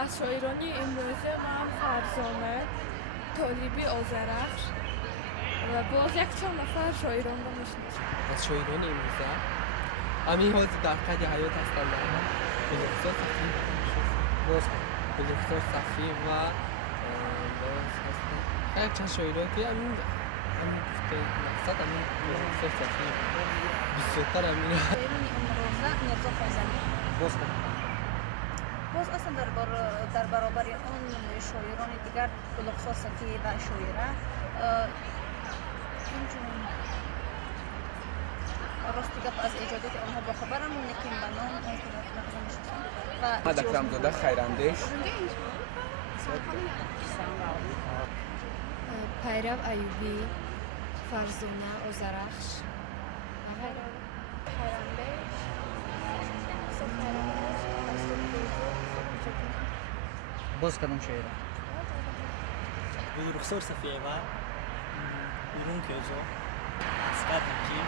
از شاعرانی امروزه من فرزانه، طالبی آذرخش و باز یک چند نفر شاعران رو میشناسم. از شاعران امروزه همین حاضر در قید حیات هستم بلوخزار صفی باز بلوخزار صفی و باز هستم یک چند شاعران که همین گفته مقصد همین بلوخزار صفی بیشتر همین شاعران امروزه میرزا فیضانی باز باز اصلا در برابر آن شاعران دیگر بلوخزار صفی و شاعره اینجور راستی گپ از ایجادات آنها با خبرم لیکن به نام و محمد اکرمزاده خیراندیش پیرو ایوبی، فرزانه آذرخش و غیره. باز کدام شاعره بلوخزار صفی و بیرون که جو اسکر حکی